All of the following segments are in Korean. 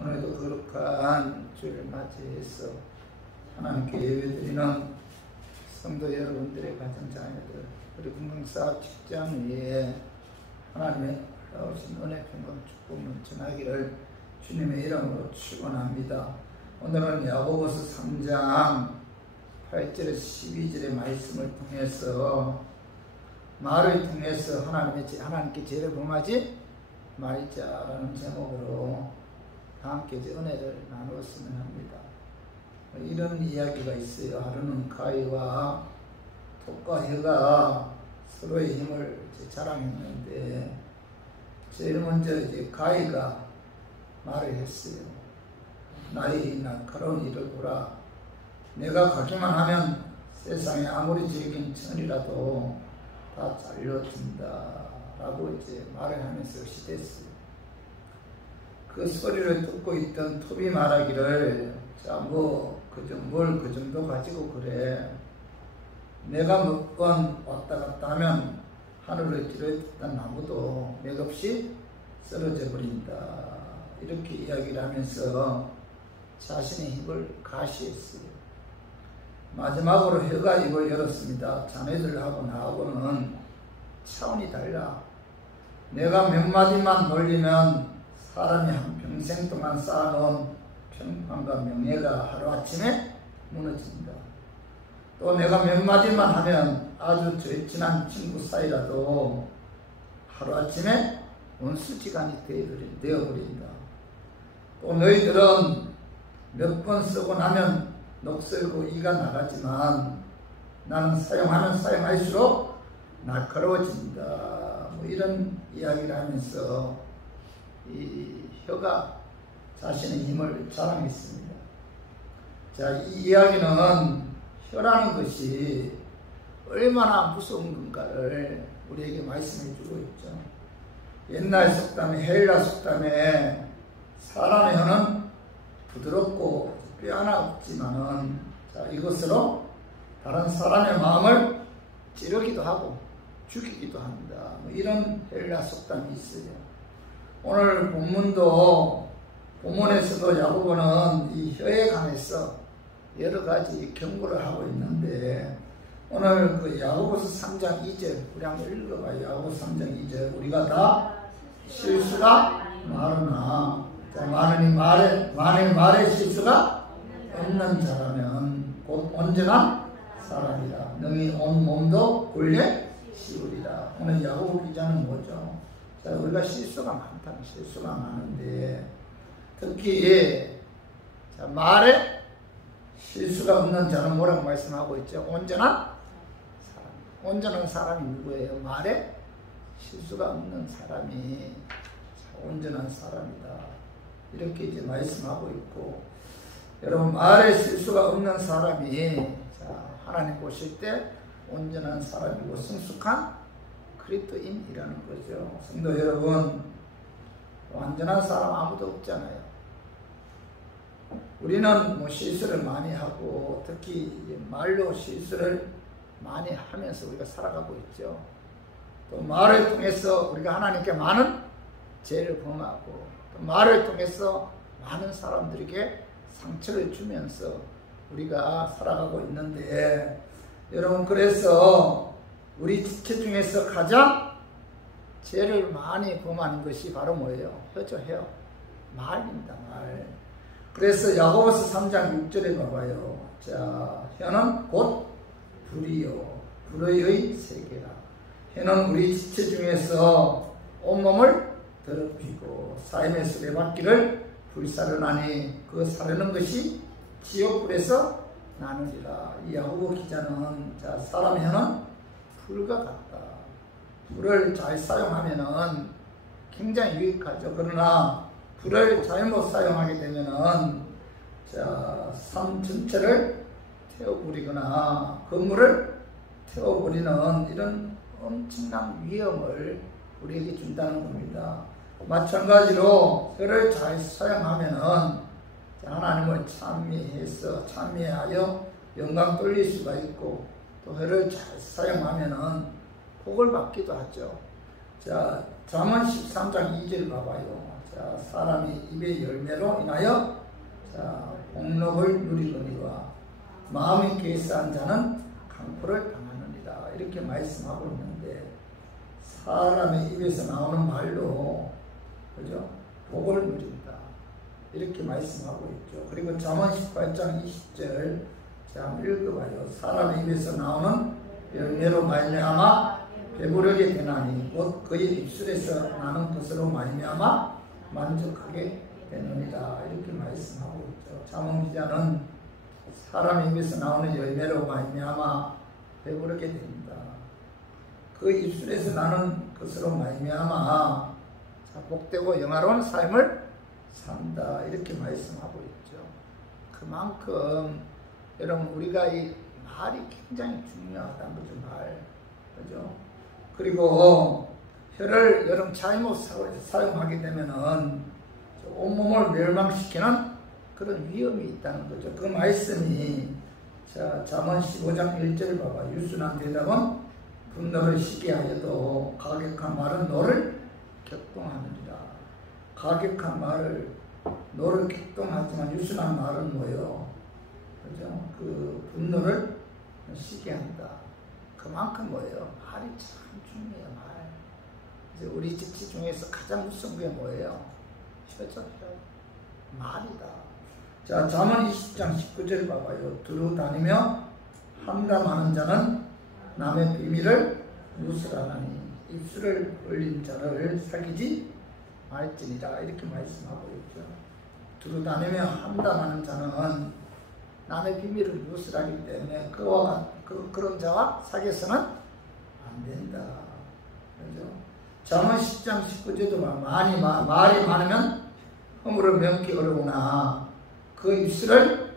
오늘도 거룩한 주를 맞이해서 하나님께 예배드리는 성도 여러분들의 가정 자녀들, 그리고 건강사업 직장 위에 하나님의 나오신 은혜, 평강, 축복을 전하기를 주님의 이름으로 축원합니다. 오늘은 야고보서 3장 8절에서 12절의 말씀을 통해서 말을 통해서 하나님께 죄를 범하지 말자라는 제목으로 함께 은혜를 나누었으면 합니다. 이런 이야기가 있어요. 하루는 가위와 톱과 혀가 서로의 힘을 자랑했는데 제일 먼저 가위가 말을 했어요. 나의 날카로운 이를 보라. 내가 가기만 하면 세상에 아무리 질긴 천이라도 다 잘려준다 라고 말을 하면서 시댔어요. 그 소리를 듣고 있던 톱이 말하기를, 자, 뭘 그 정도 가지고 그래. 내가 몇 번 왔다 갔다 하면 하늘을 찌르던 나무도 맥없이 쓰러져 버린다. 이렇게 이야기를 하면서 자신의 힘을 가시했어요. 마지막으로 혀가 입을 열었습니다. 자네들하고 나하고는 차원이 달라. 내가 몇 마디만 놀리면 사람이 한평생 동안 쌓아놓은 평판과 명예가 하루아침에 무너진다. 또 내가 몇 마디만 하면 아주 절친한 친구 사이라도 하루아침에 원수지간이 되어버린다. 또 너희들은 몇 번 쓰고 나면 녹슬고 이가 나가지만 나는 사용하면 사용할수록 날카로워진다. 이런 이야기를 하면서 이 혀가 자신의 힘을 자랑했습니다. 자, 이 이야기는 혀라는 것이 얼마나 무서운 건가를 우리에게 말씀해 주고 있죠. 옛날 속담에, 헬라 속담에 사람의 혀는 부드럽고 뼈 하나 없지만은, 자, 이것으로 다른 사람의 마음을 찌르기도 하고 죽이기도 한다. 이런 헬라 속담이 있어요. 오늘 본문에서도 야고보는 이 혀에 관해서 여러 가지 경고를 하고 있는데, 오늘 그 야고보서 3장 2절 우리 한번 읽어봐요. 야고보서 3장 2절. 우리가 다 실수가 많으나, 만일 말에 실수가 없는 자라면 곧 온전한 사람이라. 능히 온 몸도 굴려 씌우리라. 오늘 야고보 기자는 뭐죠? 자, 우리가 실수가 많은데, 특히 자, 말에 실수가 없는 자는 뭐라고 말씀하고 있죠? 온전한 사람. 온전한 사람이 누구예요? 말에 실수가 없는 사람이 온전한 사람이다. 이렇게 말씀하고 있고, 여러분, 말에 실수가 없는 사람이, 자, 하나님 보실 때 온전한 사람이고 성숙한 그리스도인이라는 거죠. 성도 여러분, 완전한 사람 아무도 없잖아요. 우리는 실수를 많이 하고, 특히 말로 실수를 많이 하면서 우리가 살아가고 있죠. 또 말을 통해서 우리가 하나님께 많은 죄를 범하고, 또 말을 통해서 많은 사람들에게 상처를 주면서 우리가 살아가고 있는데, 여러분, 그래서 우리 지체 중에서 가장 죄를 많이 범하는 것이 바로 뭐예요? 혀죠, 혀. 말입니다, 말. 그래서 야고보서 3장 6절에 봐봐요. 자, 혀는 곧 불이요, 불의의 세계라. 혀는 우리 지체 중에서 온몸을 더럽히고 삶의 수레바퀴를 불사르나니 그 사르는 것이 지옥불에서 나누리라. 이 야고보 기자는, 자, 사람의 혀는 불과 같다. 불을 잘 사용하면은 굉장히 유익하죠. 그러나 불을 잘못 사용하게 되면은, 자, 삶 전체를 태워버리거나 건물을 태워버리는 이런 엄청난 위험을 우리에게 준다는 겁니다. 마찬가지로 혀를 잘 사용하면은 하나님을 찬미하여 영광 돌릴 수가 있고, 또 혀를 잘 사용하면은 복을 받기도 하죠. 자, 잠언 13장 2절 봐봐요. 자, 사람이 입의 열매로 인하여 자, 복록을 누리거니와 마음이 괴수한 자는 강포를 당하느니라. 이렇게 말씀하고 있는데, 사람의 입에서 나오는 말로, 그죠? 복을 누린다. 이렇게 말씀하고 있죠. 그리고 잠언 18장 20절, 자, 한번 읽어봐요. 사람의 입에서 나오는 열매로 말미암아 배부르게 되나니 곧 그의 입술에서 나는 것으로 말미암아 만족하게 되느니라. 이렇게 말씀하고 있죠. 잠언 기자는 사람의 입에서 나오는 열매로 말미암아 배부르게 됩니다. 그 입술에서 나는 것으로 말미암아 복되고 영화로운 삶을 산다. 이렇게 말씀하고 있죠. 그만큼 여러분, 우리가 이 말이 굉장히 중요하다는 거죠. 말, 그죠? 그리고 혀를 여러분 잘못 사용하게 되면은 온몸을 멸망시키는 그런 위험이 있다는 거죠. 그 말씀이, 자, 잠언 15장 1절 봐봐. 유순한 대답은 분노를 시게 하여도 가격한 말은 너를 격동하느니라. 가격한 말을 너를 격동하지만 유순한 말은 뭐예요? 그죠? 그 분노를 시게 한다. 그만큼 뭐예요? 말이 참 중요해요. 말. 이제 우리 지치 중에서 가장 무서운 게 뭐예요? 혀죠. 말이다. 자, 잠언 20장 19절 봐봐요. 두루 다니며 함담하는 자는 남의 비밀을 누설하나니 입술을 벌린 자를 사귀지 말지니라. 이렇게 말씀하고 있죠. 두루 다니며 함담하는 자는 남의 비밀을 누설하기 때문에 그런 자와 사귀어서는 안 된다. 그죠? 잠언 10장 19절도 말이 많으면 허물을 면기 어려우나 그 입술을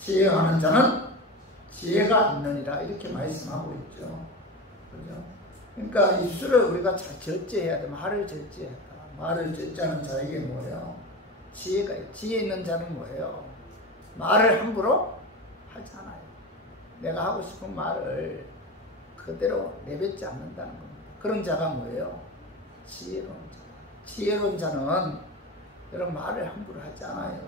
제어하는 자는 지혜가 있느니라. 이렇게 말씀하고 있죠. 그죠? 그러니까 입술을 우리가 잘 절제해야 돼. 말을 절제해야 돼. 말을 절제하는 자에게 뭐예요? 지혜가 있어요. 지혜 있는 자는 뭐예요? 말을 함부로 하지 않아요. 내가 하고 싶은 말을 그대로 내뱉지 않는다는 겁니다. 그런 자가 뭐예요? 지혜로운 자. 지혜로운 자는 여러분 말을 함부로 하지 않아요.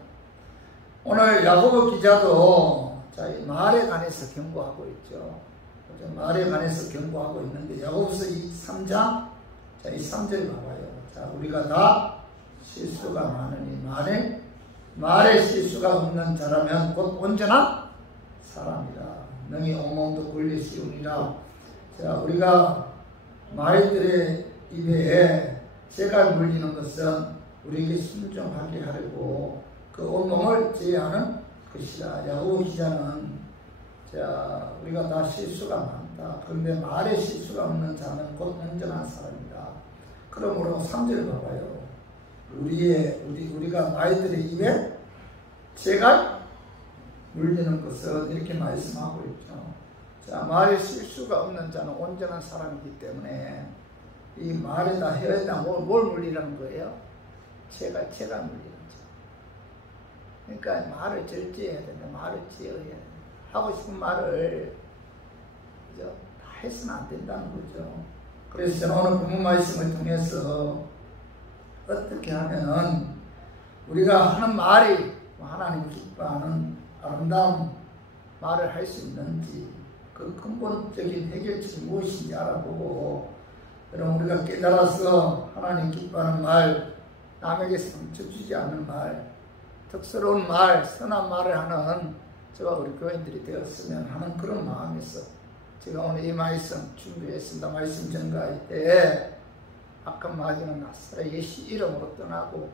오늘 야고보 기자도 자, 이 말에 관해서 경고하고 있죠. 말에 관해서 경고하고 있는데 야고보서 3장 자, 이 3절 봐봐요. 자, 우리가 다 실수가 많으니 말에 실수가 없는 자라면 곧 온전한 사람이라. 능히 온몸도 굴리 씌우니라. 자, 우리가 말들의 입에 재갈 물리는 것은 우리에게 순종하게 하려고 그 온몸을 제어하는 것이라. 야고보 기자는 자, 우리가 다 실수가 많다. 그런데 말에 실수가 없는 자는 곧 온전한 사람이다. 그러므로 3절 봐봐요. 우리가 아이들의 입에 재갈 물리는 것은 이렇게 말씀하고 있죠. 자, 말에 실수가 없는 자는 온전한 사람이기 때문에 이 말에다 혀에다 뭘 물리라는 거예요? 재갈 물리는 자. 그러니까 말을 절제해야 된다. 말을 제어해야 된다. 하고 싶은 말을 그죠? 다 해서는 안 된다는 거죠. 그래서 저는 오늘 본문 말씀을 통해서 어떻게 하면은 우리가 하는 말이 하나님 기뻐하는 아름다운 말을 할 수 있는지 그 근본적인 해결책이 무엇인지 알아보고 여러분 우리가 깨달아서 하나님 기뻐하는 말, 남에게 상처 주지 않는 말, 덕스러운 말, 선한 말을 하는 저와 우리 교인들이 되었으면 하는 그런 마음에서 제가 오늘 이 말씀 준비했습니다. 말씀 전가할 때 악한 마귀는 나사렛 예수 이름으로 떠나고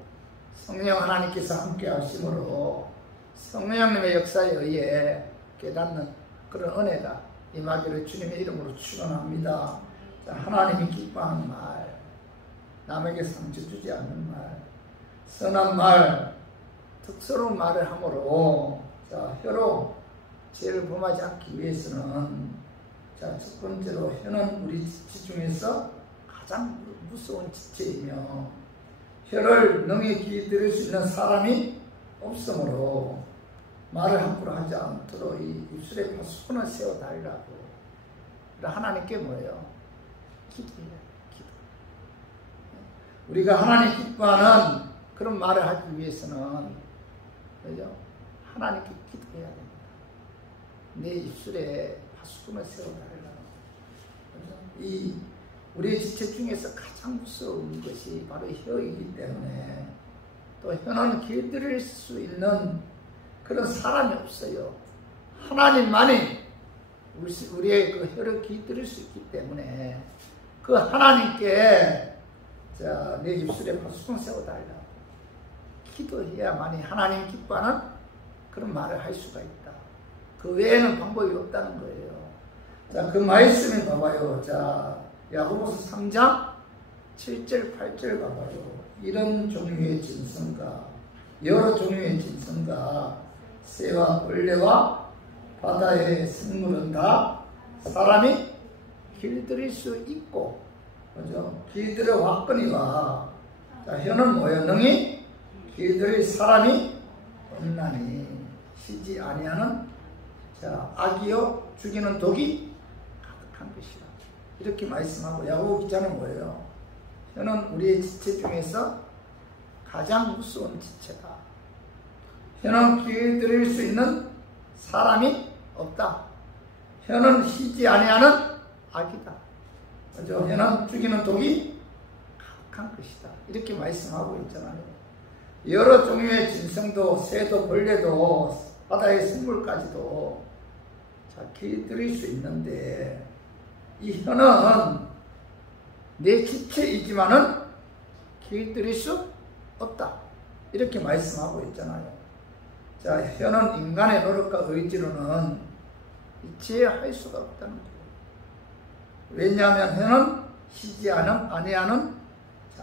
성령 하나님께서 함께 하심으로 성령님의 역사에 의해 깨닫는 그런 은혜가 임하기를 주님의 이름으로 축원합니다. 하나님이 기뻐하는 말, 남에게 상처 주지 않는 말, 선한 말, 특스러운 말을 함으로 자, 혀로 죄를 범하지 않기 위해서는 자, 첫 번째로 혀는 우리 지체 중에서 가장 무서운 지체이며 혀를 능히 기들일 수 있는 사람이 없으므로 말을 함부로 하지 않도록 이 입술에 손을 세워 달라고. 하나님께 뭐예요? 기도해요. 기도. 우리가 하나님 기뻐하는 그런 말을 하기 위해서는, 그죠? 하나님께 기도해야 됩니다. 내 입술에 파수꾼을 세워달라. 이 우리의 지체 중에서 가장 무서운 것이 바로 혀이기 때문에, 또 혀는 길들일 수 있는 그런 사람이 없어요. 하나님만이 우리의 그 혀를 길들일 수 있기 때문에, 그 하나님께 내 입술에 파수꾼 세워달라 기도해야만이 하나님 기뻐하는 그런 말을 할 수가 있다. 그 외에는 방법이 없다는 거예요. 그 말씀을 봐봐요. 야고보서 3장 7절 8절 봐봐요. 이런 종류의 짐승과 여러 종류의 짐승과 새와 벌레와 바다의 생물은 다 사람이 길들일 수 있고, 그죠? 길들여 왔거니와, 혀는 뭐예요? 능히 길들일 사람이 없나니 쉬지 아니하는 악이요 죽이는 독이 가득한 것이라. 이렇게 말씀하고, 야고보 기자는 뭐예요? 혀는 우리의 지체 중에서 가장 무서운 지체다. 혀는 길들일 수 있는 사람이 없다. 혀는 쉬지 아니하는 악이다. 그죠? 혀는 죽이는 독이 가득한 것이다. 이렇게 말씀하고 있잖아요. 여러 종류의 짐승도, 새도, 벌레도, 바다의 생물까지도 길들일 수 있는데, 이 혀는 내 지체이지만은 길들일 수 없다. 이렇게 말씀하고 있잖아요. 혀는 인간의 노력과 의지로는 제어할 수가 없다는 거예요. 왜냐하면 혀는 쉬지 아니하는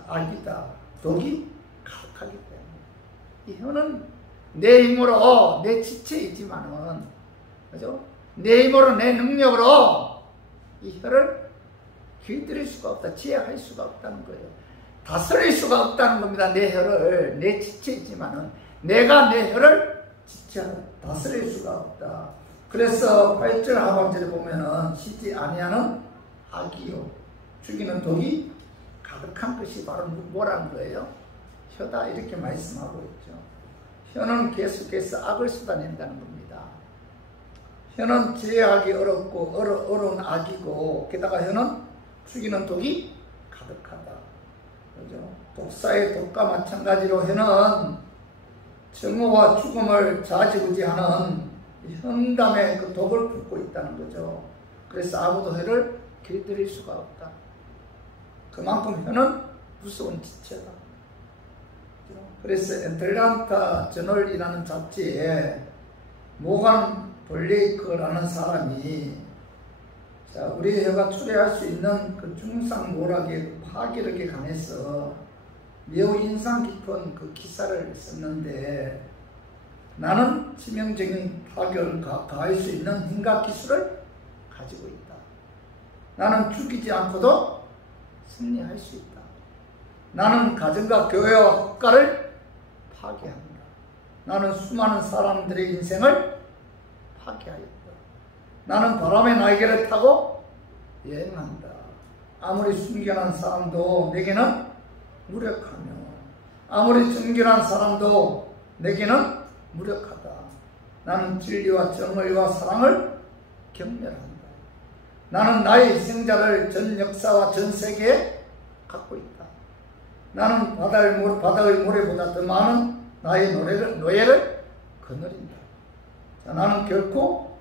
악이다. 독이 가득하기 때문에. 이 혀는 내 힘으로, 내 지체이지만은, 그죠? 내 힘으로, 내 능력으로 이 혀를 길들일 수가 없다. 지혜할 수가 없다는 거예요. 다스릴 수가 없다는 겁니다. 내 혀를. 내 지체이지만은 내가 내 혀를 다스릴 수가 없다. 그래서 8절 하반절에 보면은 쉬지 아니하는 악이요 죽이는 독이 가득한 것이 바로 뭐라는 거예요? 혀다. 이렇게 말씀하고 있죠. 혀는 계속해서 악을 쏟아낸다는 겁니다. 혀는 제어하기 어렵고 어려운 악이고, 게다가 혀는 죽이는 독이 가득하다. 그죠? 독사의 독과 마찬가지로 혀는 정오와 죽음을 좌지우지하는 현담의 그 독을 붓고 있다는 거죠. 그래서 아무도 혀를 길들일 수가 없다. 그만큼 혀는 무서운 지체다. 그래서 애틀란타 저널이라는 잡지에 모간 블레이크라는 사람이 우리 혀가 초래할 수 있는 그 중상모락의 파괴력에 관해서 매우 인상 깊은 그 기사를 썼는데, 나는 치명적인 파괴를 가할 수 있는 힘과 기술을 가지고 있다. 나는 죽이지 않고도 승리할 수 있다. 나는 가정과 교회와 국가를 파괴한다. 나는 수많은 사람들의 인생을 파괴하였다. 나는 바람의 날개를 타고 여행한다. 아무리 순결한 사람도 내게는 무력하며, 아무리 정결한 사람도 내게는 무력하다. 나는 진리와 정의와 사랑을 경멸한다. 나는 나의 희생자를 전 역사와 전 세계에 갖고 있다. 나는 바다의 모래보다 더 많은 나의 노예를 거느린다. 나는 결코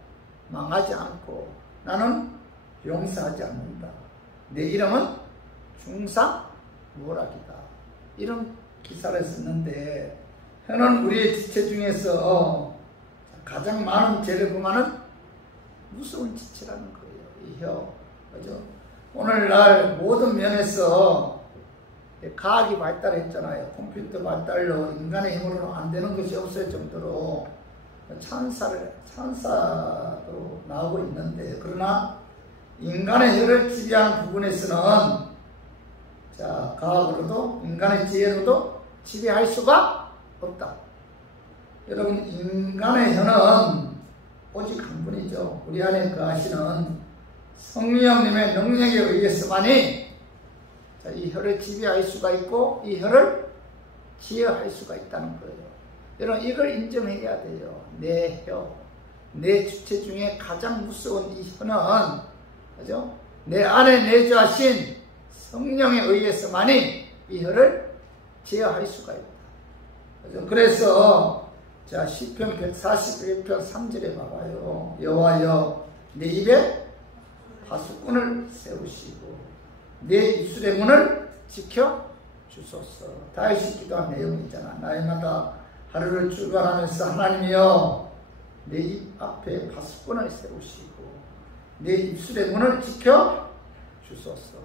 망하지 않고 나는 용서하지 않는다. 내 이름은 중상모락이다. 이런 기사를 썼는데, 혀는 우리의 지체 중에서 가장 많은 죄를 범하는 무서운 지체라는 거예요. 이 혀. 그죠? 오늘날 모든 면에서 과학이 발달했잖아요. 컴퓨터 발달로 인간의 힘으로는 안 되는 것이 없을 정도로 찬사로 나오고 있는데, 그러나 인간의 혀를 지배하는 부분에서는 과학으로도 인간의 지혜로도 지배할 수가 없다. 여러분, 인간의 혀는 오직 한 분이죠. 우리 안에 거하시는 성령님의 능력에 의해서만이 이 혀를 지배할 수가 있고 이 혀를 제어할 수가 있다는 거예요. 여러분 이걸 인정해야 돼요. 내 혀, 내 주체 중에 가장 무서운 이 혀는 그죠? 내 안에 내주하신 성령에 의해서만이 이 혀를 제어할 수가 있다. 그죠? 그래서 자 시편 141편 3절에 봐봐요. 여호와여 내 입에 파수꾼을 세우시고 내 입술의 문을 지켜 주소서. 다윗이 기도한 내용이잖아. 날마다 하루를 출발하면서 하나님이여 내 입 앞에 파수꾼을 세우시고 내 입술의 문을 지켜 주소서.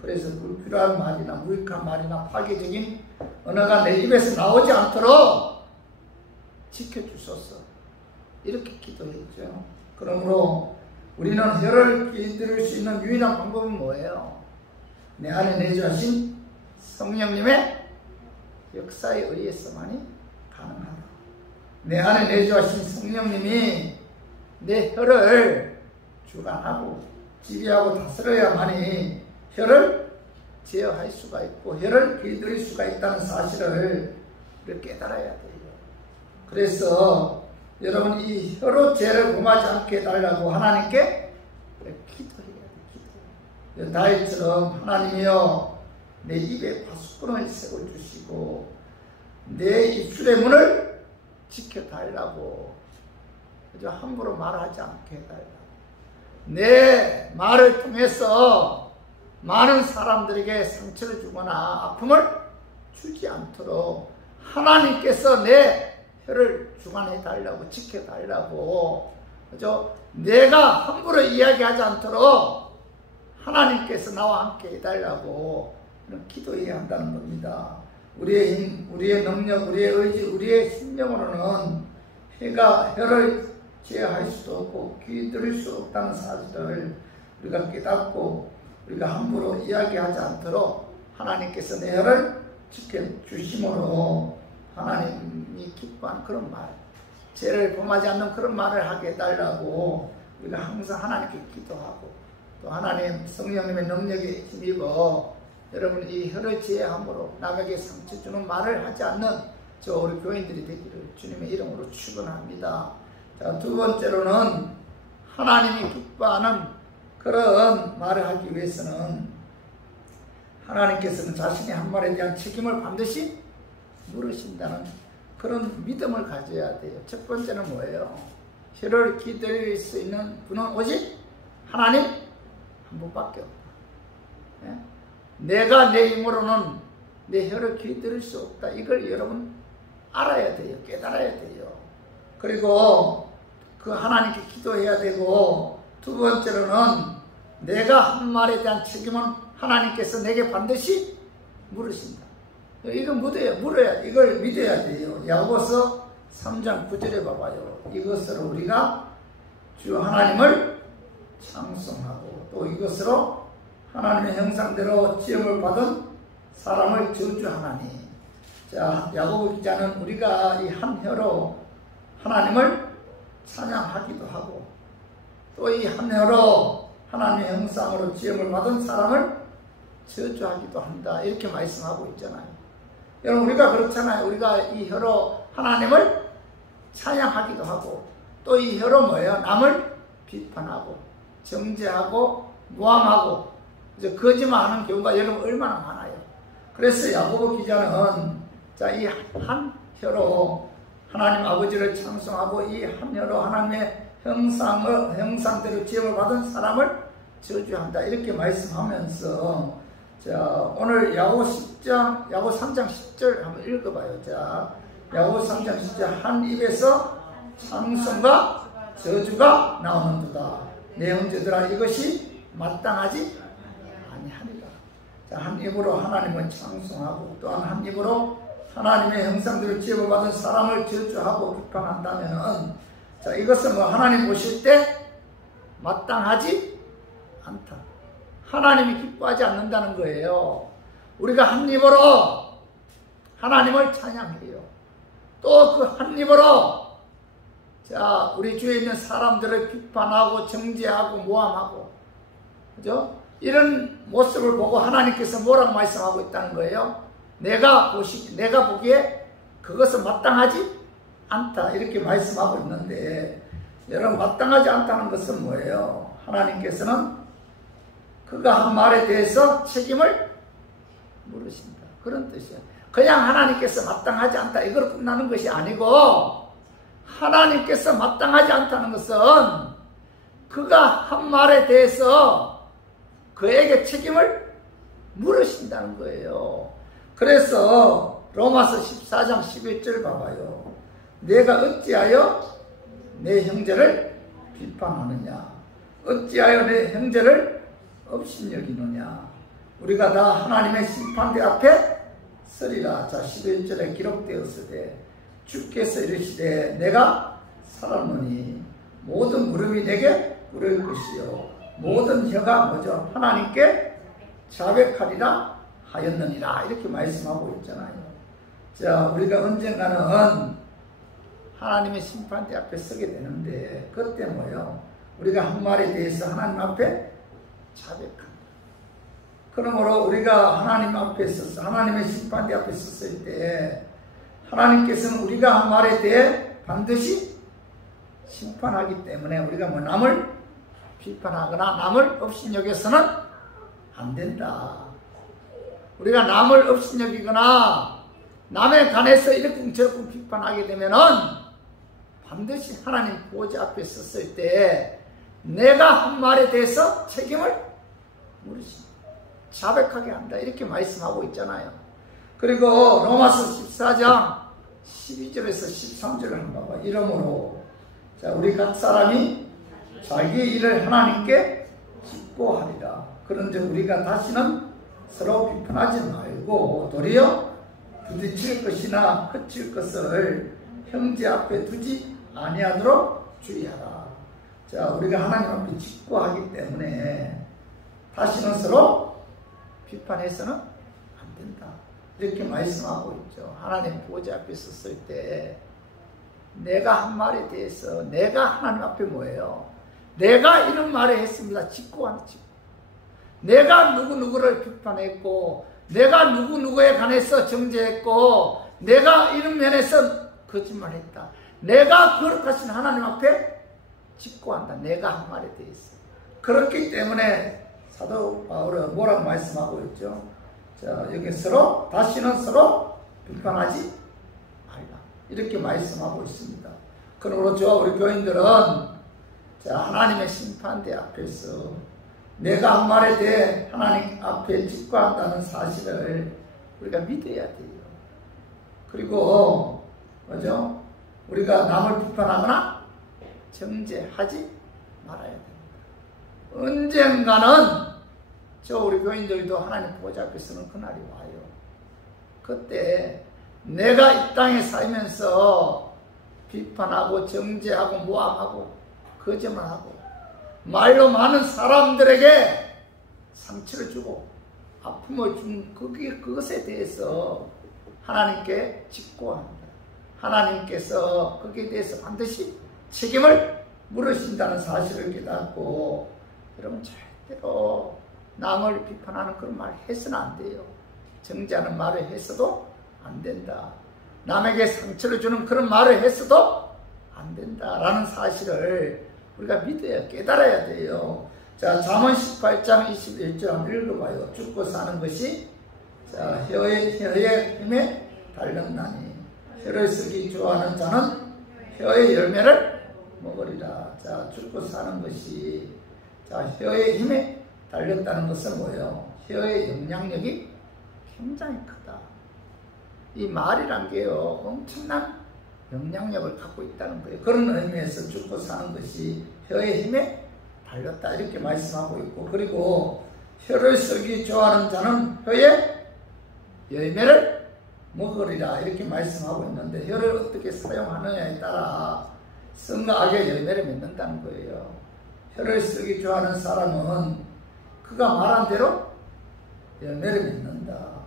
그래서 불필요한 말이나 무익한 말이나 파괴적인 언어가 내 입에서 나오지 않도록 지켜주소서. 이렇게 기도했죠. 그러므로 우리는 혀를 길들일 수 있는 유일한 방법은 뭐예요? 내 안에 내주하신 성령님의 역사에 의해서만이 가능하다. 내 안에 내주하신 성령님이 내 혀를 주관하고 지배하고 다스려야만이 혀를 제어할 수가 있고 혀를 길들일 수가 있다는 사실을 깨달아야 돼요. 그래서 여러분 이 혀로 죄를 범하지 않게 해달라고 하나님께 기도해야 돼요. 다윗처럼 하나님이여 내 입에 파수꾼을 세워주시고 내 입술의 문을 지켜달라고 그저 함부로 말하지 않게 해달라고. 내 말을 통해서 많은 사람들에게 상처를 주거나 아픔을 주지 않도록 하나님께서 내 혀를 주관해 달라고 지켜달라고 그죠? 내가 함부로 이야기하지 않도록 하나님께서 나와 함께 해달라고 기도해야 한다는 겁니다. 우리의 힘, 우리의 능력, 우리의 의지, 우리의 심령으로는 혀를 제어할 수도 없고 길들일 수 없다는 사실을 우리가 깨닫고 우리가 함부로 이야기하지 않도록 하나님께서 내 혀를 지켜주심으로 하나님이 기뻐하는 그런 말, 죄를 범하지 않는 그런 말을 하게 해달라고 우리가 항상 하나님께 기도하고 또 하나님 성령님의 능력에 힘입어 여러분 이 혀를 제어함으로 남에게 상처 주는 말을 하지 않는 저 우리 교인들이 되기를 주님의 이름으로 축원합니다. 자, 두 번째로는 하나님이 기뻐하는 그런 말을 하기 위해서는 하나님께서는 자신의 한 말에 대한 책임을 반드시 물으신다는 그런 믿음을 가져야 돼요. 첫 번째는 뭐예요? 혀를 길들일 수 있는 분은 오직 하나님 한 분밖에 없다. 예? 내가 내 힘으로는 내 혀를 길들일 수 없다. 이걸 여러분 알아야 돼요. 깨달아야 돼요. 그리고 그 하나님께 기도해야 되고 두 번째로는 내가 한 말에 대한 책임은 하나님께서 내게 반드시 물으신다. 이거 이걸 믿어야 돼요. 야고보서 3장 9절에 봐봐요. 이것으로 우리가 주 하나님을 찬송하고 또 이것으로 하나님의 형상대로 지음을 받은 사람을 저주하나니. 자, 야고보 기자는 우리가 이 한 혀로 하나님을 찬양하기도 하고 또 이 한 혀로 하나님의 형상으로 지음을 받은 사람을 저주하기도 한다. 이렇게 말씀하고 있잖아요. 여러분 우리가 그렇잖아요. 우리가 이 혀로 하나님을 찬양하기도 하고 또 이 혀로 뭐예요? 남을 비판하고 정죄하고 모함하고 거짓말하는 경우가 여러분 얼마나 많아요. 그래서 야고보 기자는 자, 이 한 혀로 하나님 아버지를 찬송하고 이 한 혀로 하나님의 형상대로 지음을 받은 사람을 저주한다. 이렇게 말씀하면서 자, 오늘 야고보 3장 10절 한번 읽어봐요. 자, 야고보 3장 10절 한 입에서 찬송과 저주가 나오는도다. 내 형제들아 이것이 마땅하지 아니하리라. 자, 한 입으로 하나님을 찬송하고 또한 한 입으로 하나님의 형상대로 지음을 받은 사람을 저주하고 비판한다면은 자, 이것은 뭐 하나님 보실 때 마땅하지 않다. 하나님이 기뻐하지 않는다는 거예요. 우리가 한 입으로 하나님을 찬양해요. 또 그 한 입으로 자, 우리 주위에 있는 사람들을 비판하고 정죄하고 모함하고 그죠? 이런 모습을 보고 하나님께서 뭐라고 말씀하고 있다는 거예요? 내가 보기에 그것은 마땅하지 않다. 이렇게 말씀하고 있는데, 여러분, 마땅하지 않다는 것은 뭐예요? 하나님께서는 그가 한 말에 대해서 책임을 물으신다. 그런 뜻이에요. 그냥 하나님께서 마땅하지 않다. 이걸 끝나는 것이 아니고, 하나님께서 마땅하지 않다는 것은 그가 한 말에 대해서 그에게 책임을 물으신다는 거예요. 그래서 로마서 14장 11절 봐봐요. 내가 어찌하여 내 형제를 비판하느냐? 어찌하여 내 형제를 업신여기느냐? 우리가 다 하나님의 심판대 앞에 서리라. 자, 11절에 기록되었으되 주께서 이르시되 내가 살았노니 모든 무릎이 내게 꿇을 것이요 모든 혀가 뭐죠? 하나님께 자백하리라 하였느니라. 이렇게 말씀하고 있잖아요. 자, 우리가 언젠가는 하나님의 심판대 앞에 서게 되는데, 그때 뭐예요? 우리가 한 말에 대해서 하나님 앞에 자백한다. 그러므로 우리가 하나님 앞에 서서 하나님의 심판대 앞에 섰을 때 하나님께서는 우리가 한 말에 대해 반드시 심판하기 때문에 우리가 뭐 남을 비판하거나 남을 업신여겨서는 안 된다. 우리가 남을 업신여기거나 남에 관해서 이렇게 저렇게 비판하게 되면은 반드시 하나님 보좌 앞에 섰을 때 내가 한 말에 대해서 책임을 물으신다. 자백하게 한다. 이렇게 말씀하고 있잖아요. 그리고 로마서 14장 12절에서 13절을 한번 봐봐. 이러므로 자, 우리 각 사람이 자기 일을 하나님께 직보하리라. 그런즉 우리가 다시는 서로 비판하지 말고 도리어 부딪힐 것이나 그칠 것을 형제 앞에 두지 아니하도록 주의하라. 자, 우리가 하나님 앞에 직보하기 때문에 다시는 서로 비판해서는 안 된다. 이렇게 말씀하고 있죠. 하나님 보좌 앞에 섰을 때 내가 한 말에 대해서 내가 하나님 앞에 뭐예요? 내가 이런 말을 했습니다. 직고하는 직고. 내가 누구누구를 비판했고 내가 누구누구에 관해서 정죄했고 내가 이런 면에서 거짓말했다. 내가 거룩하신 하나님 앞에 직고한다. 내가 한 말에 대해서. 그렇기 때문에 사도 바울은 뭐라고 말씀하고 있죠? 자, 여기 다시는 서로 비판하지 말라. 이렇게 말씀하고 있습니다. 그러므로 우리 교인들은 자, 하나님의 심판대 앞에서 내가 한 말에 대해 하나님 앞에 직고한다는 사실을 우리가 믿어야 돼요. 그리고 뭐죠? 우리가 남을 비판하거나 정죄하지 말아야 됩니다. 언젠가는 우리 교인들도 하나님 보좌 앞에 서는 그날이 와요. 그때 내가 이 땅에 살면서 비판하고 정죄하고 모함하고 거짓말하고 말로 많은 사람들에게 상처를 주고 아픔을 준 그것에 대해서 하나님께 직고합니다. 하나님께서 거기에 대해서 반드시 책임을 물으신다는 사실을 깨닫고 여러분 절대로 남을 비판하는 그런 말 해서는 안 돼요. 정죄하는 말을 했어도 안 된다. 남에게 상처를 주는 그런 말을 했어도 안 된다라는 사실을 우리가 믿어야 깨달아야 돼요. 자, 잠언 18장 21절 한번 읽어봐요. 죽고 사는 것이 자, 혀의 힘에 달렸나니 혀를 쓰기 좋아하는 자는 혀의 열매를 먹으리라. 자, 죽고 사는 것이 자, 혀의 힘에 달렸다는 것은 뭐예요? 혀의 영향력이 굉장히 크다. 이 말이란 게요, 엄청난 영향력을 갖고 있다는 거예요. 그런 의미에서 죽고 사는 것이 혀의 힘에 달렸다. 이렇게 말씀하고 있고, 그리고 혀를 쓰기 좋아하는 자는 혀의 열매를 먹으리라. 이렇게 말씀하고 있는데, 혀를 어떻게 사용하느냐에 따라 선과 악의 열매를 맺는다는 거예요. 혀를 쓰기 좋아하는 사람은 그가 말한 대로 열매를 맺는다.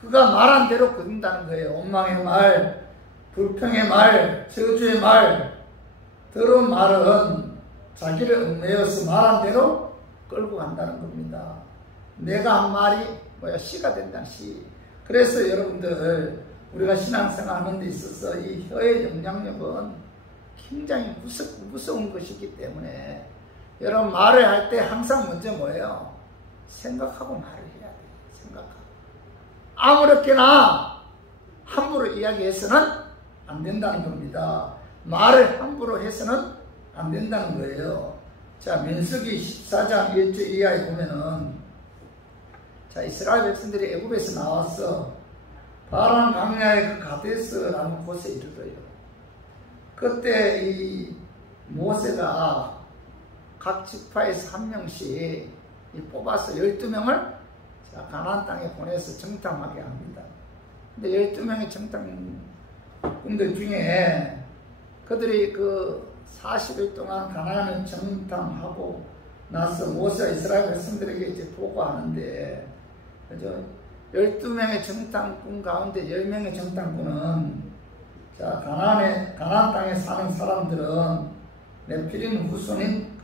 그가 말한 대로 거둔다는 거예요. 원망의 말, 불평의 말, 저주의 말, 더러운 말은 자기를 얽매여서 말한 대로 끌고 간다는 겁니다. 내가 한 말이 씨가 된다는 씨. 그래서 여러분들 우리가 신앙생활 하는 데 있어서 이 혀의 영향력은 굉장히 무서운 것이기 때문에 여러분 말을 할 때 항상 먼저 뭐예요? 생각하고 말을 해야 돼요. 생각하고. 아무렇게나 함부로 이야기해서는 안 된다는 겁니다. 말을 함부로 해서는 안 된다는 거예요. 자, 민수기 14장 1절 이하에 보면은, 자, 이스라엘 백성들이 애굽에서 나와서 바란 광야의 그 가데스라는 곳에 이르러요. 그때 이 모세가 각 지파에서 한 명씩 뽑아서 12명을 가나안 땅에 보내서 정탐하게 합니다. 근데 12명의 정탐꾼들 중에 그들이 그 40일 동안 가나안을 정탐하고 나서 모세가 이스라엘 백성들에게 이제 보고하는데, 그죠? 12명의 정탐꾼 가운데 10명의 정탐꾼은, 자, 가나안 땅에 사는 사람들은 네피림 후손인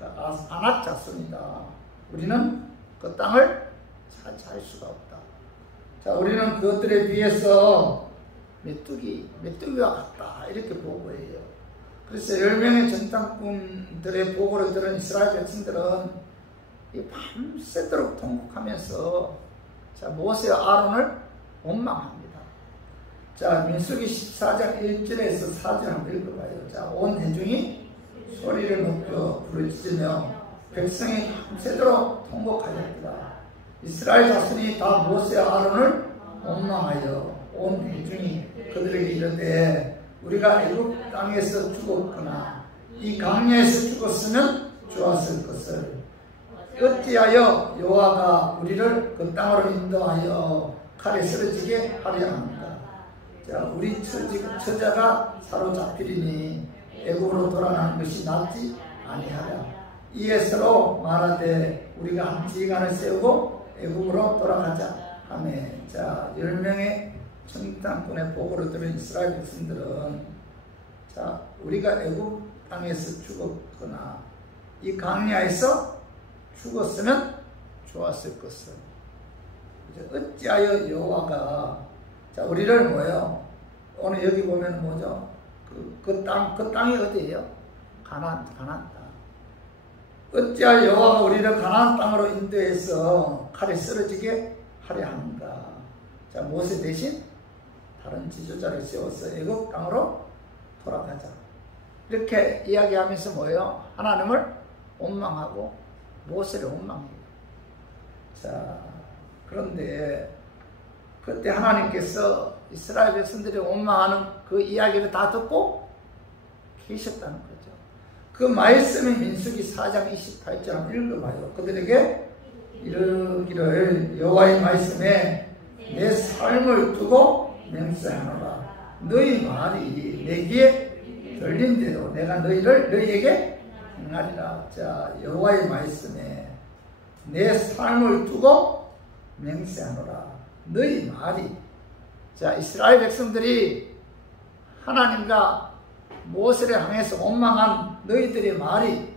아낙 자손이다. 우리는 그 땅을 차지할 수가 없다. 자, 우리는 그것들에 비해서 메뚜기와 같다. 이렇게 보고해요. 그래서 10명의 정탐꾼들의 보고를 들은 이스라엘 백성들은 밤새도록 통곡하면서, 자, 모세와 아론을 원망합니다. 자, 민수기 14장 1절에서 4절 한번 읽어봐요. 자, 온 대중이 소리를 높여 부르짖으며 백성이 밤새도록 통곡하였더라. 이스라엘 자손이 다 모세와 아론을 원망하여 온 대중이 그들에게 이르되, 우리가 애굽 땅에서 죽었거나 이 광야에서 죽었으면 좋았을 것을 어찌하여 여호와가 우리를 그 땅으로 인도하여 칼에 쓰러지게 하려 합니까? 자, 우리 처자가 사로잡히리니 애굽으로 돌아가는 것이 낫지 아니하랴. 이에 서로 말하되 우리가 한 지간을 세우고 애굽으로 돌아가자 하며, 자, 10명의 정탐꾼의 보고를 들은 이스라엘 백성들은, 자, 우리가 애굽 땅에서 죽었거나 이 광야에서 죽었으면 좋았을 것을, 어찌하여 여호와가, 자, 우리를 뭐예요? 오늘 여기 보면 뭐죠? 그 땅이 어디예요? 가나안 땅. 어찌하여 여호와가 우리를 가나안 땅으로 인도해서 칼에 쓰러지게 하려 하는가? 자, 모세 대신 다른 지도자를 세워서 애굽 땅으로 돌아가자. 이렇게 이야기하면서 뭐예요? 하나님을 원망하고 모세를 원망해요. 자, 그런데 그때 하나님께서 이스라엘 백성들이 원망하는 그 이야기를 다 듣고 계셨다는 거죠. 그 말씀이 민수기 4장 28절 한번 읽어봐요. 그들에게 이르기를 여호와의 말씀에 내 삶을 두고 맹세하노라. 너희 말이 내 귀에 들린 대로 내가 너희에게 행하리라. 자, 여호와의 말씀에 내 삶을 두고 맹세하노라. 너희 말이, 자, 이스라엘 백성들이 하나님과 모세를 향해서 원망한 너희들의 말이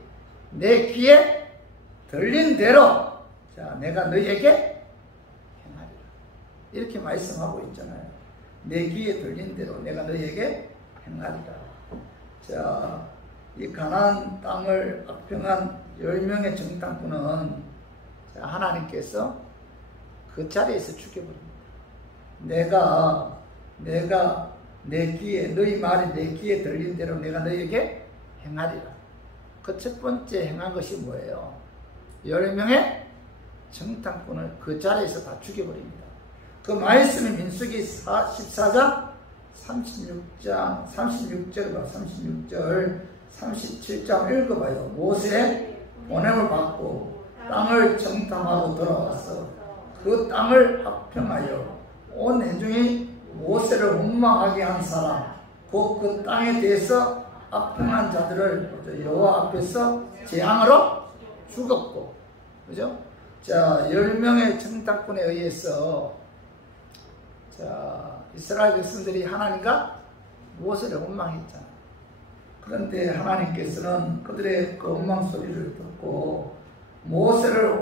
내 귀에 들린 대로, 자, 내가 너희에게 행하리라. 이렇게 말씀하고 있잖아요. 내 귀에 들린 대로 내가 너희에게 행하리라. 자, 이 가나안 땅을 압평한 10명의 정탐꾼은, 자, 하나님께서 그 자리에서 죽여버립니다. 내가 내 귀에, 너희 말이 내 귀에 들린 대로 내가 너희에게 행하리라. 그 첫 번째 행한 것이 뭐예요? 10명의 정탐꾼을 그 자리에서 다 죽여버립니다. 그 말씀이 민수기 14장 36절, 37장 읽어봐요. 모세의 보냄을 받고 땅을 정탐하고 돌아와서 그 땅을 합평하여 온 회중이 모세를 원망하게 한 사람, 곧 그 땅에 대해서 합평한 자들을 여호와 앞에서 재앙으로 죽었고, 그죠? 자, 10명의 정탐꾼에 의해서, 자, 이스라엘 백성들이 하나님과 모세를 원망했잖아. 그런데 하나님께서는 그들의 그 원망 소리를 듣고 모세를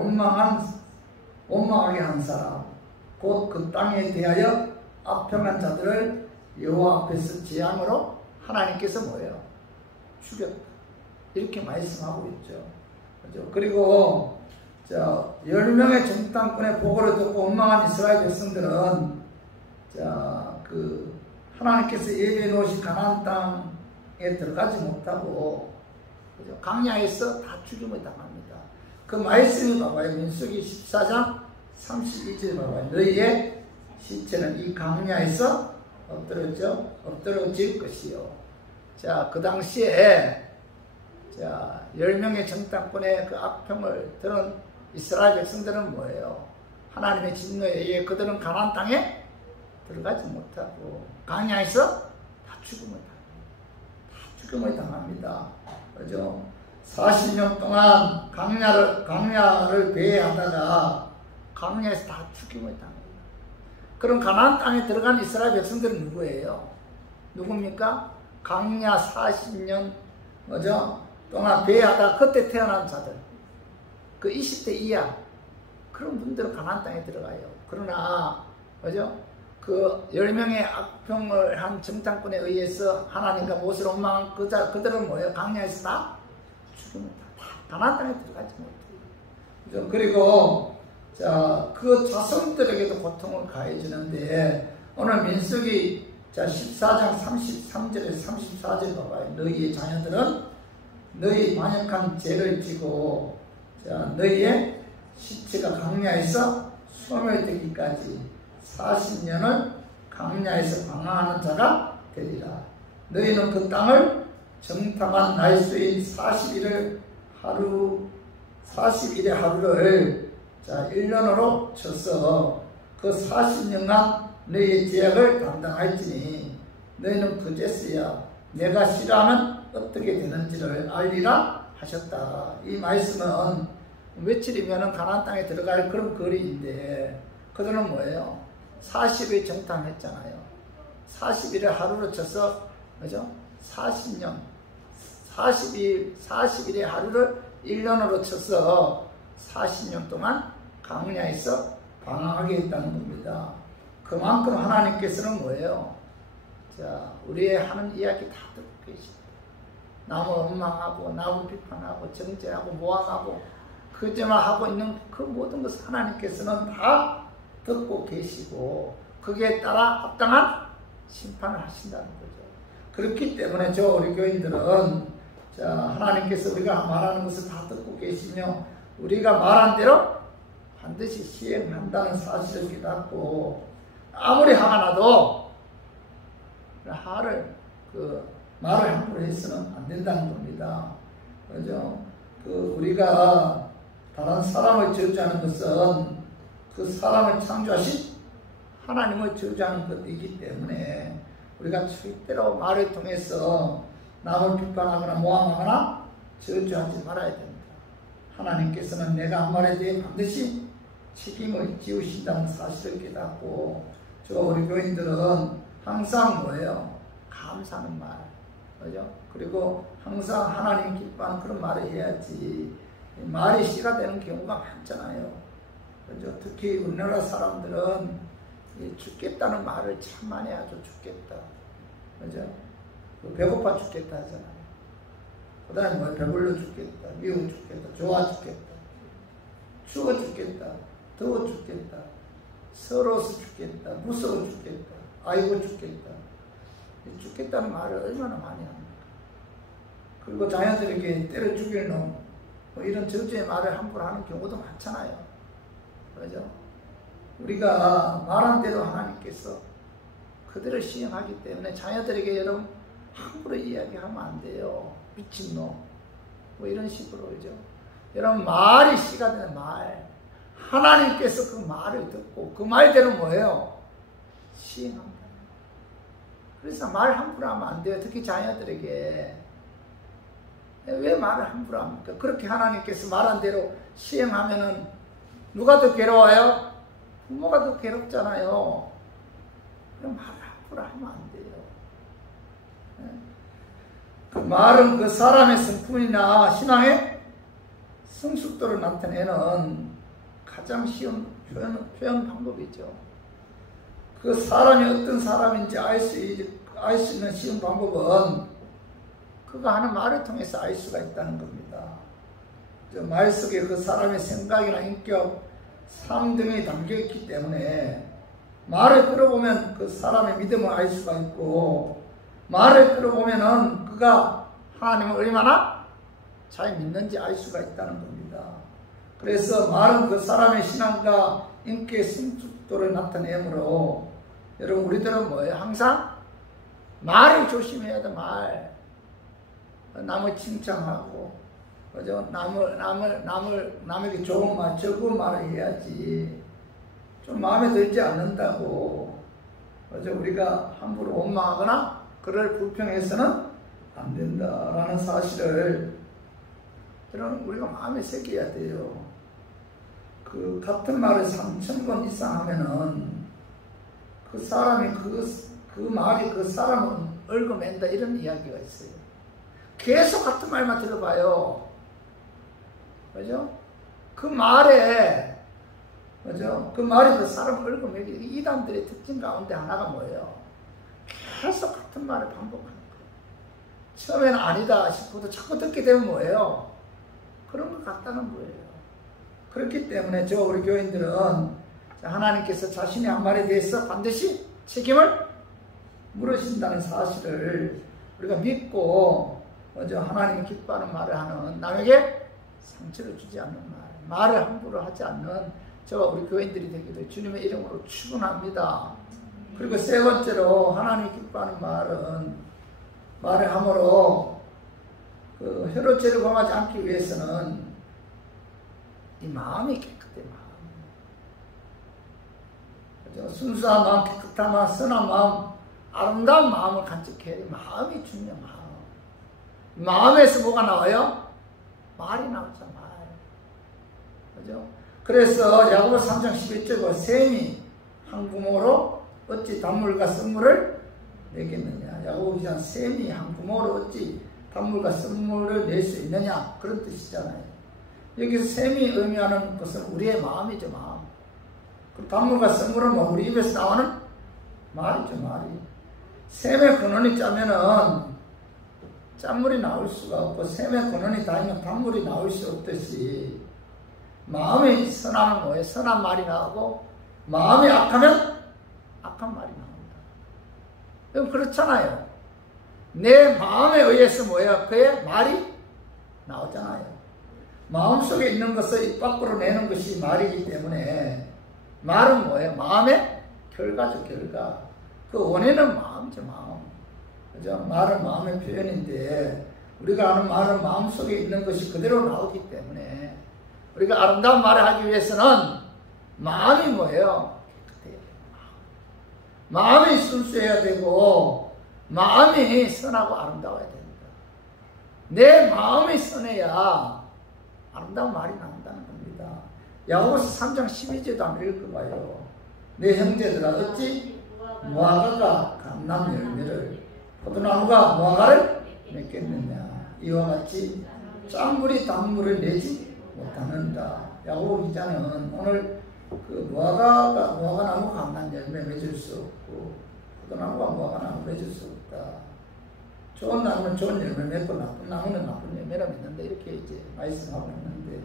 원망하게 한 사람, 곧 그 땅에 대하여 악평한 자들을 여호와 앞에서 재앙으로 하나님께서 뭐예요? 죽였다. 이렇게 말씀하고 있죠. 그죠? 그리고 10명의 정탐꾼의 보고를 듣고 원망한 이스라엘 백성들은 하나님께서 예비해 놓으신 가나안 땅에 들어가지 못하고, 그죠? 강야에서 다 죽임을 당합니다. 그 말씀이 봐봐요. 민수기 14장 32절 봐봐요. 너희의 시체는 이 강야에서 엎드러질 것이요. 그 당시에 10명의 정탐꾼의 그 악평을 들은 이스라엘 백성들은 뭐예요? 하나님의 진노에 의해 그들은 가나안 땅에 들어가지 못하고 강야에서 다 죽음을 당합니다. 그죠? 40년 동안 강야를 배회하다가 강야에서 다 죽임을 당합니다. 그럼 가나안 땅에 들어간 이스라엘 백성들은 누구예요? 누굽니까? 강야 40년 동안 배회하다가 그때 태어난 자들, 그 20대 이하 그런 분들은 가나안 땅에 들어가요. 그러나 그죠? 그 10명의 악평을 한 정탐꾼에 의해서 하나님과 모세를 원망한 그들은 뭐예요? 강야에서 다 죽음을 다 가나안 땅에 들어가지 못해요. 그죠? 그리고 그 자손들에게도 고통을 가해주는데, 오늘 민수기 14장 33절에 34절 봐봐요. 너희의 자녀들은 너희 만약한 죄를 지고 너희의 시체가 강야에서 소멸되기까지 40년을 강야에서 방황하는 자가 되리라. 너희는 그 땅을 정탐한 날수인 40일의 하루를 1년으로 쳐서 그 40년간 너희의 죄악을 담당할지니 너희는 그제서야 내가 싫어하면 어떻게 되는지를 알리라 하셨다. 이 말씀은 며칠이면 가나안 땅에 들어갈 그런 거리인데, 그들은 뭐예요? 40일 정탐했잖아요. 40일을 하루로 쳐서, 그죠? 40년, 40일의 하루를 1년으로 쳐서 40년 동안 강야에서 방황하게 했다는 겁니다. 그만큼 하나님께서는 뭐예요? 우리의 하는 이야기 다 듣고 계십니다. 남을 원망하고, 남을 비판하고, 정죄하고, 모함하고, 거짓말 하고 있는 그 모든 것을 하나님께서는 다 듣고 계시고, 거기에 따라 합당한 심판을 하신다는 거죠. 그렇기 때문에 우리 교인들은 하나님께서 우리가 말하는 것을 다 듣고 계시며 우리가 말한 대로 반드시 시행한다는 사실을 깨닫고, 아무리 화가 나도 말을 함부로 해서는 안 된다는 겁니다. 그죠? 우리가 다른 사람을 저주하는 것은 그 사람을 창조하신 하나님을 저주하는 것이기 때문에 우리가 절대로 말을 통해서 남을 비판하거나 모함하거나 저주하지 말아야 됩니다. 하나님께서는 내가 한 말에 대해 반드시 책임을 지우신다는 사실을 깨닫고, 우리 교인들은 항상 뭐예요? 감사하는 말, 그죠? 그리고 항상 하나님 기뻐하는 그런 말을 해야지. 말이 씨가 되는 경우가 많잖아요. 그죠? 특히 우리나라 사람들은 죽겠다는 말을 참 많이 하죠. 죽겠다. 그죠? 배고파 죽겠다 하잖아요. 그 다음에 배불러 죽겠다, 미워 죽겠다, 좋아 죽겠다, 추워 죽겠다, 더워 죽겠다, 서러워서 죽겠다, 무서워 죽겠다, 아이고 죽겠다. 죽겠다는 말을 얼마나 많이 합니까? 그리고 자녀들에게 때려 죽일 놈, 이런 저주의 말을 함부로 하는 경우도 많잖아요. 그죠? 우리가 말한 대로 하나님께서 그들을 시행하기 때문에 자녀들에게 여러분 함부로 이야기하면 안 돼요. 미친놈, 이런 식으로. 그죠? 여러분, 말이 씨가 되는 말, 하나님께서 그 말을 듣고 그 말대로 뭐예요? 시행합니다. 그래서 말 함부로 하면 안 돼요. 특히 자녀들에게. 왜 말을 함부로 합니까? 그렇게 하나님께서 말한 대로 시행하면은 누가 더 괴로워요? 부모가 더 괴롭잖아요. 그럼 말을 함부로 하면 안 돼요. 그 말은 그 사람의 성품이나 신앙의 성숙도를 나타내는 가장 쉬운 표현 방법이죠. 그 사람이 어떤 사람인지 알 수 있는 쉬운 방법은 그가 하는 말을 통해서 알 수가 있다는 겁니다. 말 속에 그 사람의 생각이나 인격, 삶 등이 담겨있기 때문에 말을 들어보면 그 사람의 믿음을 알 수가 있고, 말을 들어보면은 그가 하나님을 얼마나 잘 믿는지 알 수가 있다는 겁니다. 그래서 말은 그 사람의 신앙과 인격의 성숙도를 나타내므로, 여러분 우리들은 뭐예요? 항상 말을 조심해야 돼. 말. 남을 칭찬하고, 그죠? 남에게 좋은 말, 좋은 말을 해야지. 좀 마음에 들지 않는다고, 그죠? 우리가 함부로 원망하거나 그를 불평해서는 안 된다라는 사실을 여러분 우리가 마음에 새겨야 돼요. 그 같은 말을 3,000번 이상 하면은 그 사람이 그 말이 그 사람을 얽어맨다, 이런 이야기가 있어요. 계속 같은 말만 들어봐요. 그죠? 그 말에, 그죠? 그 말이 그 사람을 얽어매기, 이단들의 특징 가운데 하나가 뭐예요? 계속 같은 말을 반복하는 거예요. 처음에는 아니다 싶어도 자꾸 듣게 되면 뭐예요? 그런 것 같다는 거예요. 그렇기 때문에 우리 교인들은 하나님께서 자신의 한 말에 대해서 반드시 책임을 물으신다는 사실을 우리가 믿고, 하나님이 기뻐하는 말을 하는, 남에게 상처를 주지 않는 말을 함부로 하지 않는 우리 교인들이 되기를 주님의 이름으로 축원합니다. 그리고 세 번째로 하나님이 기뻐하는 말을 함으로 그 혈루죄를 범하지 않기 위해서는 이 마음이 깨끗해. 마음. 순수한 마음, 깨끗한 마음, 선한 마음, 아름다운 마음을 간직해야 돼. 마음이 중요해. 마음에서 뭐가 나와요? 말이 나오죠. 말. 그죠? 그래서 야고보 3장 11절, 샘이 한 구멍으로 어찌 단물과 썬물을 내겠느냐. 야고보 2장 샘이 한 구멍으로 어찌 단물과 썬물을 낼 수 있느냐, 그런 뜻이잖아요. 여기서 샘이 의미하는 것은 우리의 마음이죠. 마음. 그 단물과 썬물은 뭐 우리 입에서 나오는 말이죠. 말이. 샘의 근원이 짜면은 짠물이 나올 수가 없고, 샘의 근원이 닿으면 단물이 나올 수 없듯이 마음이 선하면 뭐예요? 선한 말이 나오고, 마음이 악하면 악한 말이 나온다. 여러분 그렇잖아요. 내 마음에 의해서 뭐예요? 그의 말이 나오잖아요. 마음속에 있는 것을 입 밖으로 내는 것이 말이기 때문에, 말은 뭐예요? 마음의 결과죠. 결과. 그 원인은 마음이죠. 마음. 그죠? 말은 마음의 표현인데, 우리가 하는 말은 마음속에 있는 것이 그대로 나오기 때문에, 우리가 아름다운 말을 하기 위해서는 마음이 뭐예요? 깨끗해야 돼요. 마음이 순수해야 되고, 마음이 선하고 아름다워야 됩니다. 내 마음이 선해야 아름다운 말이 나온다는 겁니다. 야고보서 3장 12절도 한번 읽어봐요. 내 형제들아, 어찌 무화과가 감람 열매를, 포도나무가 무화과를 맺겠느냐. 이와 같이 짠물이 단물을 내지 못하는다. 야고보 기자는 오늘 그 무화과나무 감람 열매 맺을 수 없고, 포도나무가 무화과나무 맺을 수 없다. 좋은 나무는 좋은 열매 맺고 나쁜 나무는 나쁜 열매를 맺는다. 이렇게 이제 말씀하고 있는데,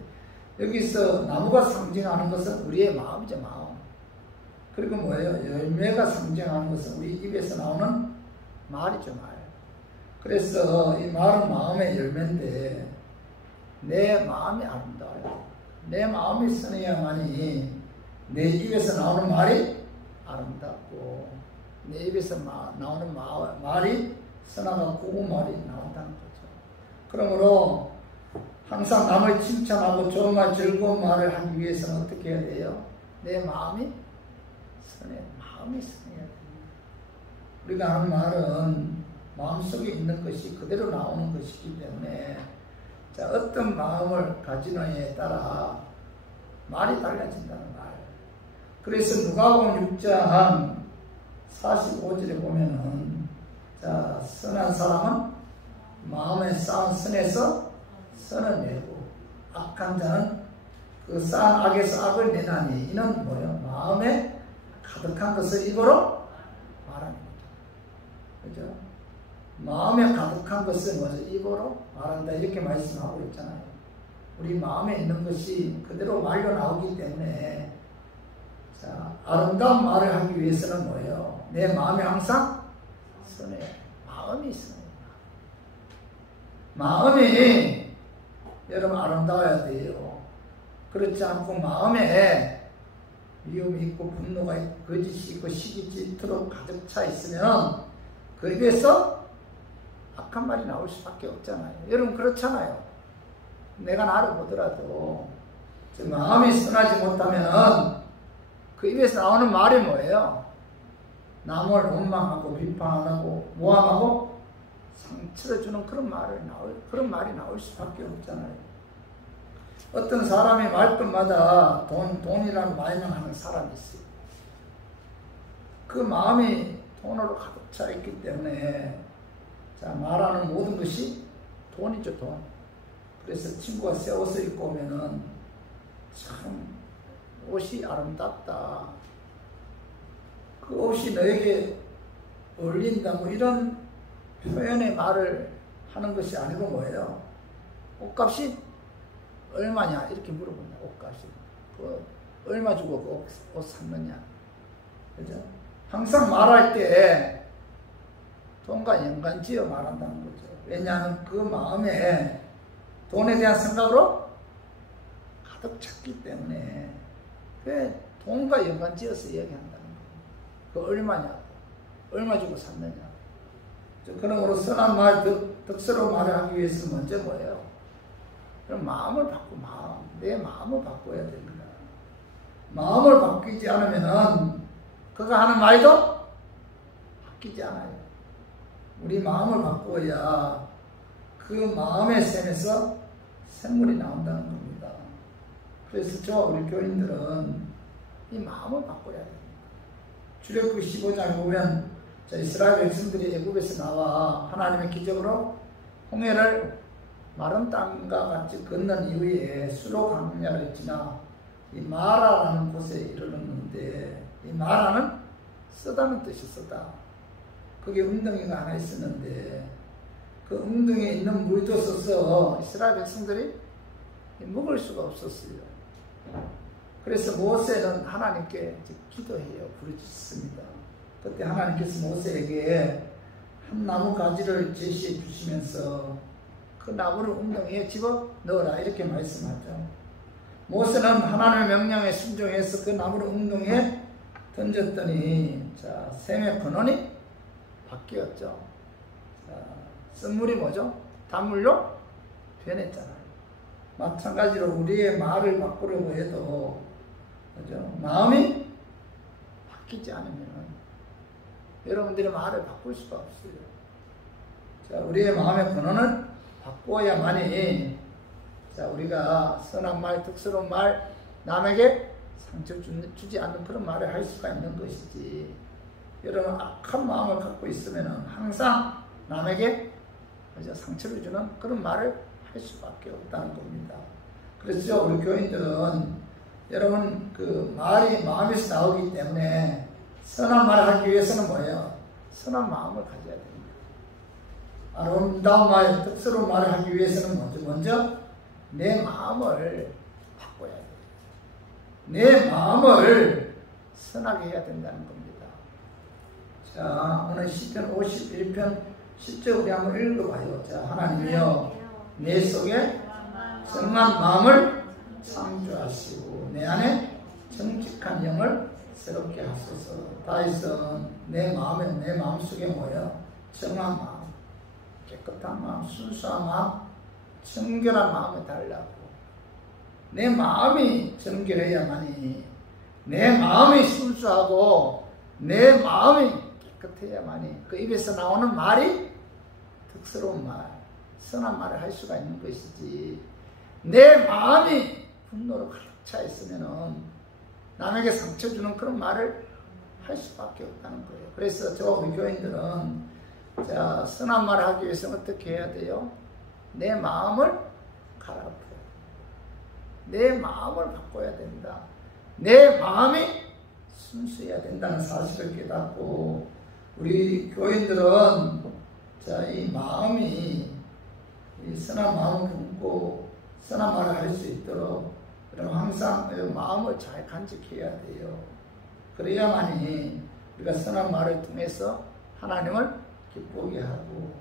여기서 나무가 상징하는 것은 우리의 마음이죠. 마음. 그리고 뭐예요? 열매가 상징하는 것은 우리 입에서 나오는 말이죠. 말. 그래서 이 말은 마음의 열매인데, 내 마음이 아름다워요. 내 마음이 선해야만이 내 입에서 나오는 말이 아름답고, 내 입에서 나오는 말이 선하고 고운 말이 나온다는 거죠. 그러므로 항상 남을 칭찬하고 좋은 말, 즐거운 말을 하기 위해서는 어떻게 해야 돼요? 내 마음이 선해. 마음이 선해야 됩니다. 우리가 하는 말은 마음속에 있는 것이 그대로 나오는 것이기 때문에, 어떤 마음을 가지느냐에 따라 말이 달라진다는 말. 그래서 누가복음 6장 45절에 보면은, 선한 사람은 마음에 쌓은 선에서 선을 내고, 악한 자는 그 쌓은 악에서 악을 내나니, 이는 뭐예요? 마음에 가득한 것을 입으로 말합니다. 그죠? 마음에 가득한 것을 먼저 입으로 말한다. 이렇게 말씀하고 있잖아요. 우리 마음에 있는 것이 그대로 말로 나오기 때문에, 자, 아름다운 말을 하기 위해서는 뭐예요? 내 마음이 항상 선해. 마음이 선해. 마음이 여러분 아름다워야 돼요. 그렇지 않고 마음에 미움이 있고 분노가 있고 거짓이 있고 시기 질투로 가득 차 있으면 그 입에서 악한 말이 나올 수밖에 없잖아요. 여러분 그렇잖아요. 내가 나를 보더라도 마음이 선하지 못하면 그 입에서 나오는 말이 뭐예요? 남을 원망하고 비판하고 모함하고 상처를 주는 그런 말이 나올 수밖에 없잖아요. 어떤 사람이 말끝마다 돈이라고 말명하는 사람이 있어요. 그 마음이 돈으로 가득 차 있기 때문에, 자, 말하는 모든 것이 돈이죠, 돈. 그래서 친구가 새 옷을 입고 오면은 참 옷이 아름답다. 그 옷이 너에게 어울린다. 뭐 이런 표현의 말을 하는 것이 아니고 뭐예요? 옷값이 얼마냐? 이렇게 물어본다. 옷값이. 얼마 주고 그 옷 샀느냐? 그죠? 항상 말할 때 돈과 연관지어 말한다는 거죠. 왜냐하면 그 마음에 돈에 대한 생각으로 가득 찼기 때문에 돈과 연관지어서 얘기한다는 거예요. 그 얼마냐? 얼마 주고 샀느냐? 그러므로 선한 말, 덕스러운 말을 하기 위해서 먼저 뭐예요? 그럼 마음을 바꾸고 내 마음을 바꿔야 됩니다. 마음을 바뀌지 않으면은 그가 하는 말도 바뀌지 않아요. 우리 마음을 바꿔야 그 마음의 샘에서 샘물이 나온다는 겁니다. 그래서 저와 우리 교인들은 이 마음을 바꿔야 됩니다. 출애굽기 15장에 보면 이스라엘 백성들이 애굽에서 나와 하나님의 기적으로 홍해를 마른 땅과 같이 건넌 이후에 수로 광야를 지나 이 마라라는 곳에 이르렀는데, 이 마라는 쓰다는 뜻이 쓰다. 그게 웅덩이가 하나 있었는데 그 웅덩이에 있는 물도 없어서 이스라엘 백성들이 먹을 수가 없었어요. 그래서 모세는 하나님께 기도해요. 부르짖습니다. 그때 하나님께서 모세에게 한 나무 가지를 제시해 주시면서 그 나무를 웅덩이에 집어 넣어라 이렇게 말씀하죠. 모세는 하나님의 명령에 순종해서 그 나무를 웅덩이에 던졌더니, 자, 샘의 근원이 바뀌었죠. 자, 쓴물이 뭐죠? 단물로 변했잖아요. 마찬가지로 우리의 말을 바꾸려고 해도, 그죠? 마음이 바뀌지 않으면 여러분들의 말을 바꿀 수가 없어요. 자, 우리의 마음의 근원을 바꿔야만이, 자, 우리가 선한 말, 덕스러운 말, 남에게 상처 주지 않는 그런 말을 할 수가 있는 것이지. 여러분 악한 마음을 갖고 있으면 항상 남에게 상처를 주는 그런 말을 할 수밖에 없다는 겁니다. 그래서 우리 교인들은 여러분 그 말이 마음에서 나오기 때문에 선한 말을 하기 위해서는 뭐예요? 선한 마음을 가져야 됩니다. 아름다운 말, 덕스러운 말을 하기 위해서는 먼저 내 마음을 바꿔야 돼요. 내 마음을 선하게 해야 된다는 겁니다. 자, 오늘 시편 51편 10절 우리 한번 읽어봐요. 자, 하나님이여 내 속에 정한 마음을 창조하시고 내 안에 정직한 영을 새롭게 하소서. 다윗은 내 마음 속에 뭐예요? 정한 마음, 깨끗한 마음, 순수한 마음, 정결한 마음을 달라고. 내 마음이 정결해야만이, 내 마음이 순수하고 내 마음이 깨끗해야만이 그 입에서 나오는 말이 덕스러운 말, 선한 말을 할 수가 있는 것이지. 내 마음이 분노로 가득 차 있으면은 남에게 상처 주는 그런 말을 할 수밖에 없다는 거예요. 그래서 저 우리 교인들은, 자, 선한 말을 하기 위해서는 어떻게 해야 돼요? 내 마음을 갈아엎어야 돼. 내 마음을 바꿔야 된다. 내 마음이 순수해야 된다는 사실을 깨닫고 우리 교인들은 이 마음이 이 선한 마음을 품고 선한 말을 할 수 있도록 그럼 항상 마음을 잘 간직해야 돼요. 그래야만이 우리가 선한 말을 통해서 하나님을 기쁘게 하고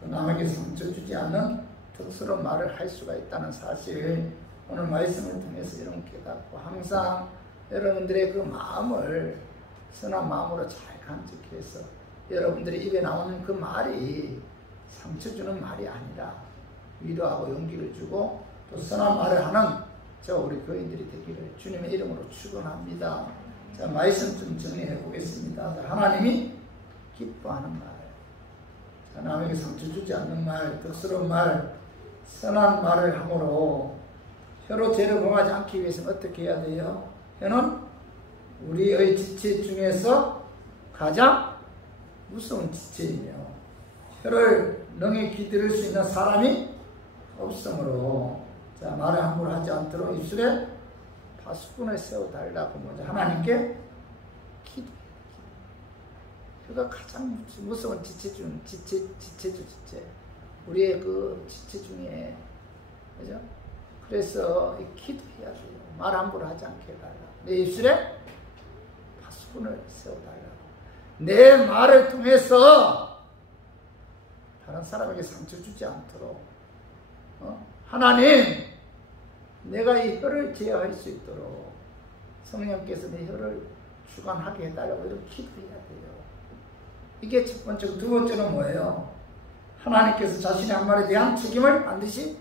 또 남에게 상처 주지 않는 덕스러운 말을 할 수가 있다는 사실 오늘 말씀을 통해서 이런 깨닫고 항상 여러분들의 그 마음을 선한 마음으로 잘 간직해서 여러분들의 입에 나오는 그 말이 상처 주는 말이 아니라 위로하고 용기를 주고 또 선한 말을 하는 우리 교인들이 되기를 주님의 이름으로 축원합니다. 자, 말씀 좀 정리해 보겠습니다. 하나님이 기뻐하는 말, 자, 남에게 상처 주지 않는 말, 덕스러운 말, 선한 말을 함으로 혀로 죄를 범하지 않기 위해서는 어떻게 해야 돼요? 혀는 우리의 지체 중에서 가장 무서운 지체이며 혀를 능히 기들을 수 있는 사람이 없으므로 자, 말을 함부로 하지 않도록 입술에 파수꾼을 세워달라고 먼저 하나님께 기도해요. 혀가 가장 무서운 지체죠. 우리의 그 지체 중에, 그죠? 그래서 기도해야 돼요. 말 함부로 하지 않게 해달라. 내 입술에 파수꾼을 세워달라고. 내 말을 통해서 다른 사람에게 상처 주지 않도록, 하나님, 내가 이 혀를 제어할 수 있도록 성령께서 내 혀를 주관하게 해달라고 이렇게 기도해야 돼요. 이게 첫 번째고, 두 번째는 뭐예요? 하나님께서 자신의 한 말에 대한 책임을 반드시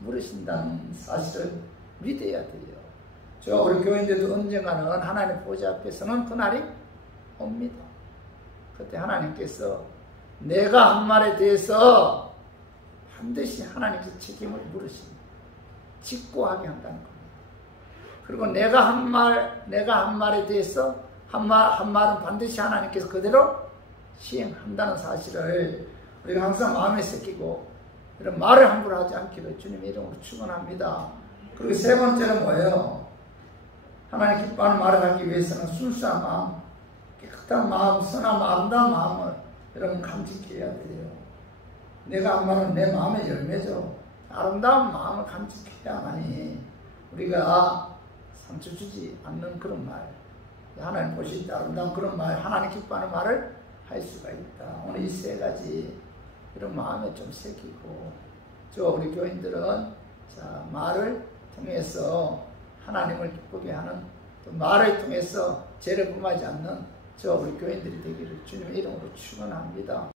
물으신다는 사실을 믿어야 돼요. 우리 교인들도 언젠가는 하나님 보좌 앞에서는 그날이 옵니다. 그때 하나님께서 내가 한 말에 대해서 반드시 하나님께서 책임을 물으십니다. 직고하게 한다는 겁니다. 그리고 내가 한 말에 대해서 한 말은 반드시 하나님께서 그대로 시행한다는 사실을 우리가 항상 마음에 새기고 이런 말을 함부로 하지 않기를 주님의 이름으로 축원합니다. 그리고 세 번째는 뭐예요? 하나님 기뻐하는 말을 하기 위해서는 순수한 마음, 깨끗한 마음, 선한 마음, 아름다운 마음을 여러분 간직해야 돼요. 내가 한 말은 내 마음의 열매죠. 아름다운 마음을 간직해야만이 우리가 상처 주지 않는 그런 말, 하나님 보실 때 아름다운 그런 말, 하나님 기뻐하는 말을 할 수가 있다. 오늘 이 세 가지 이런 마음에 좀 새기고, 우리 교인들은 말을 통해서 하나님을 기쁘게 하는, 또 말을 통해서 죄를 범하지 않는 우리 교인들이 되기를 주님의 이름으로 축원합니다.